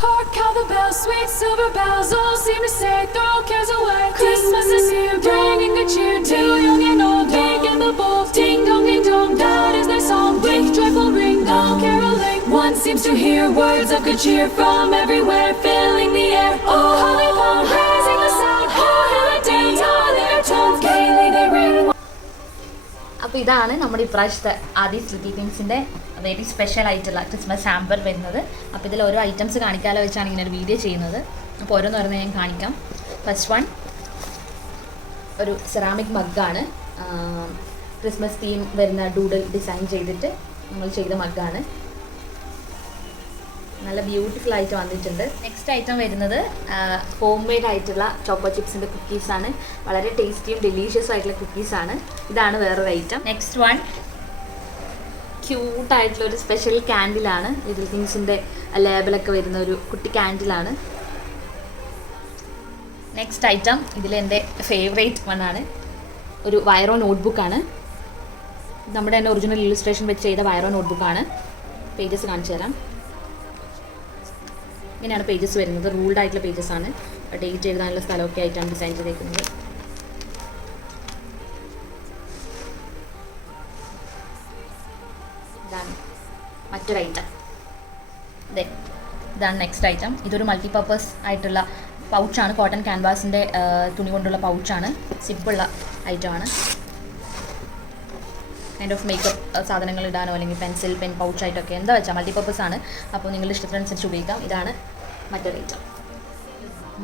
Hark how the bells, sweet silver bells, all seem to say, throw cares away. Christmas is here, bringing good cheer to young and old, big and the bold. Ding dong, that is their song. With joyful ring, all caroling. One seems to hear words of good cheer from everywhere, filling the air. Oh, holly pond, raising the sound. Oh, hill and dance, all their tones gaily they ring. അപ്പോൾ ഇതാണ് നമ്മുടെ ഇപ്രാവശ്യത്തെ Aadhi's little തിങ്സിൻ്റെ very special ആയിട്ടുള്ള Christmas hamper വരുന്നത്. അപ്പോൾ ഇതിൽ ഓരോ items കാണിക്കാതെ വെച്ചാണ് ഇങ്ങനെ ഒരു വീഡിയോ ചെയ്യുന്നത്. അപ്പോൾ ഓരോന്നോരോന്ന് ഞാൻ കാണിക്കാം. ഫസ്റ്റ് വൺ ഒരു സെറാമിക് മഗ്ഗാണ്. ക്രിസ്മസ് തീം വരുന്ന ഡൂഡിൽ ഡിസൈൻ ചെയ്തിട്ട് നമ്മൾ ചെയ്ത മഗ്ഗാണ്. നല്ല ബ്യൂട്ടിഫുൾ ആയിട്ട് വന്നിട്ടുണ്ട്. നെക്സ്റ്റ് ഐറ്റം വരുന്നത് ഹോം മെയ്ഡ് ആയിട്ടുള്ള ചോക്കോ ചിപ്സിൻ്റെ കുക്കീസാണ്. വളരെ ടേസ്റ്റിയും ഡെലീഷ്യസ് ആയിട്ടുള്ള കുക്കീസാണ്. ഇതാണ് വേറൊരു ഐറ്റം. നെക്സ്റ്റ് വൺ ക്യൂട്ടായിട്ടുള്ളൊരു സ്പെഷ്യൽ ക്യാൻഡിലാണ്. ലിറ്റിൽ തിങ്സിൻ്റെ ലേബലൊക്കെ വരുന്ന ഒരു കുട്ടി ക്യാൻഡിലാണ്. നെക്സ്റ്റ് ഐറ്റം ഇതിലെൻ്റെ ഫേവറേറ്റ് വണ്ണാണ്. ഒരു വയറോ നോട്ട്ബുക്കാണ്. നമ്മുടെ തന്നെ ഒറിജിനൽ ഇല്ലുസ്ട്രേഷൻ വെച്ച് ചെയ്ത വയറോ നോട്ട്ബുക്കാണ്. പേജസ് കാണിച്ചു തരാം. ഇങ്ങനെയാണ് പേജസ് വരുന്നത്. റൂൾഡ് ആയിട്ടുള്ള പേജസ് ആണ്. ഡേറ്റ് എഴുതാനുള്ള സ്ഥലമൊക്കെ ആയിട്ടാണ് ഡിസൈൻ ചെയ്തേക്കുന്നത്. ഇതാണ് മറ്റൊരു ഐറ്റം. ഇതാണ് നെക്സ്റ്റ് ഐറ്റം. ഇതൊരു മൾട്ടിപർപ്പസ് ആയിട്ടുള്ള പൗച്ചാണ്. കോട്ടൺ ക്യാൻവാസിൻ്റെ തുണി കൊണ്ടുള്ള പൗച്ചാണ്. സിബുള്ള ഐറ്റമാണ്. കൈൻഡ് ഓഫ് മേക്കപ്പ് സാധനങ്ങൾ ഇടാനോ അല്ലെങ്കിൽ പെൻസിൽ പെൻ പൗച്ചായിട്ടൊക്കെ എന്താ വെച്ചാൽ മൾട്ടിപർപ്പസ് ആണ്. അപ്പോൾ നിങ്ങളുടെ ഇഷ്ടത്തിനനുസരിച്ച് ഉപയോഗിക്കാം. ഇതാണ് മറ്റൊരു ഐറ്റം.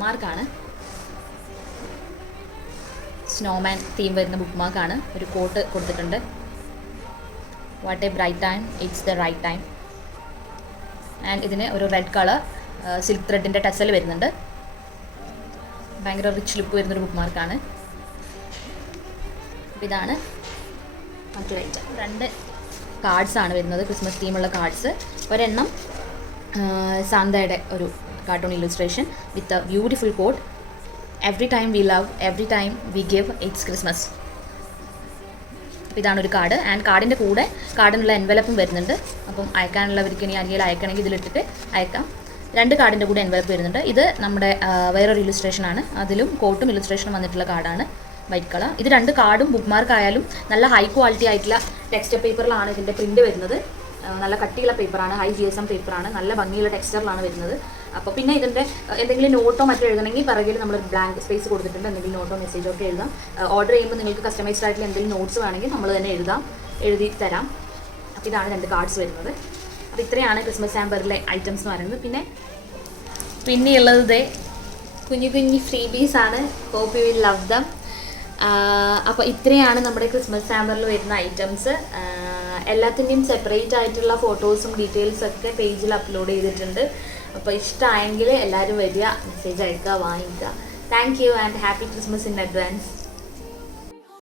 മാർക്കാണ്. സ്നോമാൻ തീം വരുന്ന ബുക്ക് മാർക്കാണ്. ഒരു കോട്ട് കൊടുത്തിട്ടുണ്ട്. What a bright time, it's the right time. And ഇതിന് ഒരു റെഡ് കളർ സിൽക്ക് ത്രെഡിൻ്റെ ടസൽ വരുന്നുണ്ട്. ഭയങ്കര റിച്ച് ലുക്ക് വരുന്നൊരു ബുക്ക് മാർക്കാണ്. ഇതാണ് മറ്റൊരു ഐറ്റം. 2 കാർഡ്സാണ് വരുന്നത്. ക്രിസ്മസ് തീമുള്ള കാർഡ്സ്. ഒരെണ്ണം സാന്തയുടെ ഒരു cartoon illustration with a beautiful quote. Every time we love, every time we give, it's Christmas. അപ്പോൾ ഇതാണൊരു കാർഡ്. ആൻഡ് കാർഡിൻ്റെ കൂടെ കാർഡിനുള്ള എൻവലപ്പും വരുന്നുണ്ട്. അപ്പം അയക്കാനുള്ളവർക്ക് ഇനി ആരെങ്കിലും അയക്കണമെങ്കിൽ ഇതിലിട്ടിട്ട് അയക്കാം. 2 കാർഡിൻ്റെ കൂടെ എൻവലപ്പ് വരുന്നുണ്ട്. ഇത് നമ്മുടെ വേറൊരു ഇല്ലുസ്ട്രേഷനാണ്. അതിലും കോട്ടും ഇല്ലുസ്ട്രേഷനും വന്നിട്ടുള്ള കാർഡാണ്. White colour. ഇത് 2 കാർഡും ബുക്ക് മാർക്ക് ആയാലും നല്ല ഹൈ ക്വാളിറ്റി ആയിട്ടുള്ള ടെക്സ്റ്റർ പേപ്പറിലാണ് ഇതിൻ്റെ പ്രിൻ്റ് വരുന്നത്. നല്ല കട്ടിയുള്ള പേപ്പറാണ്. ഹൈ GSM പേപ്പറാണ്. നല്ല ഭംഗിയുള്ള ടെക്സ്റ്ററിലാണ് വരുന്നത്. അപ്പോൾ പിന്നെ ഇതിൻ്റെ എന്തെങ്കിലും നോട്ടോ മറ്റോ എഴുതണമെങ്കിൽ പിറകിൽ നമ്മൾ ബ്ലാങ്ക് സ്പേസ് കൊടുത്തിട്ടുണ്ട്. എന്തെങ്കിലും നോട്ടോ മെസ്സേജോ ഒക്കെ എഴുതാം. ഓർഡർ ചെയ്യുമ്പോൾ നിങ്ങൾക്ക് കസ്റ്റമൈസ്ഡ് ആയിട്ടുള്ള എന്തെങ്കിലും നോട്ട്സ് വേണമെങ്കിൽ നമ്മൾ തന്നെ എഴുതി തരാം. അപ്പോൾ ഇതാണ് 2 കാർഡ്സ് വരുന്നത്. അപ്പോൾ ഇത്രയാണ് ക്രിസ്മസ് ഹാമ്പറിലെ ഐറ്റംസ് എന്ന് പറയുന്നത്. പിന്നെയുള്ളത് കുഞ്ഞു ഫ്രീബീസാണ്. Hope you will love them. അപ്പോൾ ഇത്രയാണ് നമ്മുടെ ക്രിസ്മസ് ഹാമ്പറിൽ വരുന്ന ഐറ്റംസ്. എല്ലാത്തിൻ്റെയും സെപ്പറേറ്റ് ആയിട്ടുള്ള ഫോട്ടോസും ഡീറ്റെയിൽസൊക്കെ പേജിൽ അപ്ലോഡ് ചെയ്തിട്ടുണ്ട്. അപ്പോൾ ഇഷ്ടമായെങ്കിൽ എല്ലാവരും വരിക, മെസ്സേജ് അയക്കുക, വാങ്ങിക്കുക. Thank you and happy Christmas in advance.